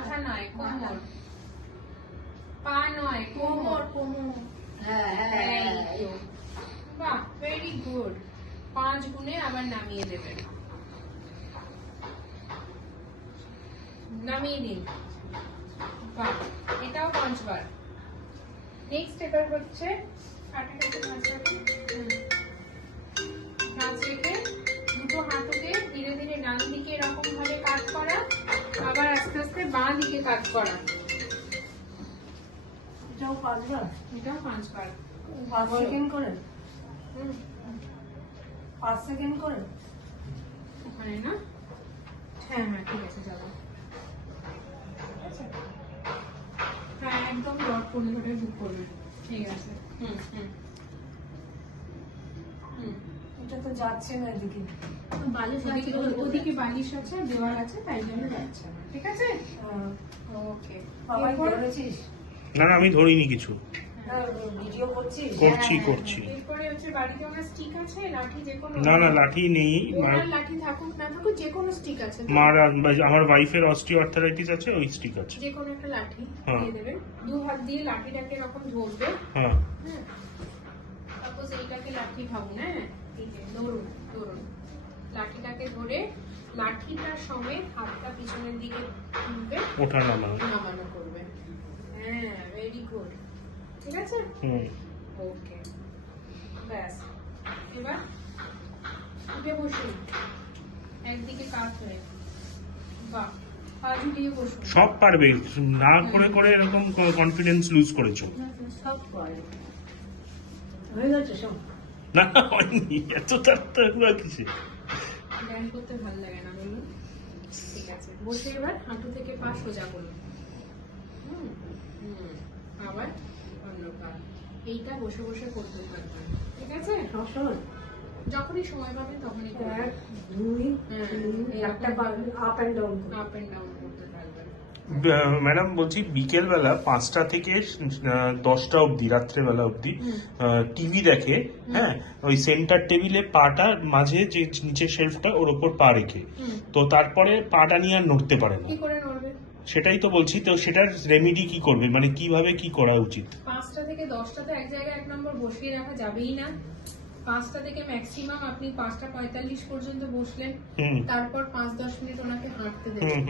মাথা নয়, কোমর। পা নয়, কোমর। বাহ, ভেরি গুড। 5 গুণে আবার নামিয়ে দেবেন। নামিয়ে দিন। বাহ, এটাও 5 বার। নেক্সট এবার হচ্ছে কাঁচ রেখে দুটো হাঁটুকে ধীরে ধীরে ডান দিকে এরকম ভাবে কাট করা, আবার আস্তে আস্তে বাঁ দিকে কাট করা। এটাও 5 বার। এটাও 5 বার। 5 সেকেন্ড করে। 5 সেকেন্ড করে। ওখানে না? হ্যাঁ হ্যাঁ, ঠিক আছে, যাবো। হ্যাঁ, একদম ডট করলে ওটা ঢুক করবে। ঠিক আছে। এটা তো যাচ্ছে না এদিকে। ওদিকে বালিশ আছে, দেওয়াল আছে, তাই জন্য যাচ্ছে না। ঠিক আছে, ওকে। বাবাই ধরেছিস? না না, আমি ধরিনি কিছু। ভিডিও করছিস? করছি। এরপরে হচ্ছে বাড়িতে ওনার স্টিক আছে, লাঠি যেকোনো। না না, লাঠি নেই। ওনার লাঠি থাকুক না থাকুক, যেকোনো স্টিক আছে। আমার ওয়াইফের অস্টিওআর্থারাইটিস আছে, ওই স্টিক আছে। যেকোনো একটা লাঠি দিয়ে দেবেন। 2 হাত দিয়ে লাঠিটাকে এরকম ধরবে। হ্যাঁ। সাপোজ এইটাকে লাঠি ভাবুন, হ্যাঁ, এই যে ধরুন। লাঠিটাকে ধরে লাঠিটার সমেত হাতটা পিছনের দিকে তুলবে, ওঠা নামানো করবে। হ্যাঁ, ভেরি গুড। ঠিক আছে, ওকে। ব্যাস, এবার উঠে বসুন, একদিকে কাত হয়ে। বাহ, পা ঝুলিয়ে বসুন। সব পারবে, না করে করে এরকম কনফিডেন্স লুজ করেছো। সব করে। হয়ে গেছে সব? না হয়নি, এত তাড়াতাড়ি কিসে? ব্যায়াম করতে ভালো লাগে না বলুন? ঠিক আছে, বসে এবার হাঁটু থেকে পা সোজা করুন। আবার অন্য পা। এইটা বসে বসে করতে পারবেন। ঠিক আছে, যখনই সময় পাবেন তখনই 1 2 3 একটা up and down up and down করতে পারবেন। ম্যাডাম বলছি, বিকেল বেলা 5টা থেকে 10টা অবধি, রাত্রেবেলা অবধি টিভি দেখে, হ্যাঁ, ওই সেন্টার টেবিলে পাটা মাঝে যে নিচের শেলফটা ওর ওপর পা রেখে, তো তারপরে পাটা নিয়ে আর নড়তে পারে না। কি করে নড়বে? সেটাই তো বলছি, তো সেটার রেমেডি কি করবে, মানে কিভাবে কি করা উচিত? 5টা থেকে 10টা তো এক জায়গায় 1 নম্বর বসিয়ে রাখা যাবেই না। 5টা থেকে ম্যাক্সিমাম আপনি 5টা 45 পর্যন্ত বসলেন, তারপর 5-10 মিনিট ওনাকে হাঁটতে দেবেন।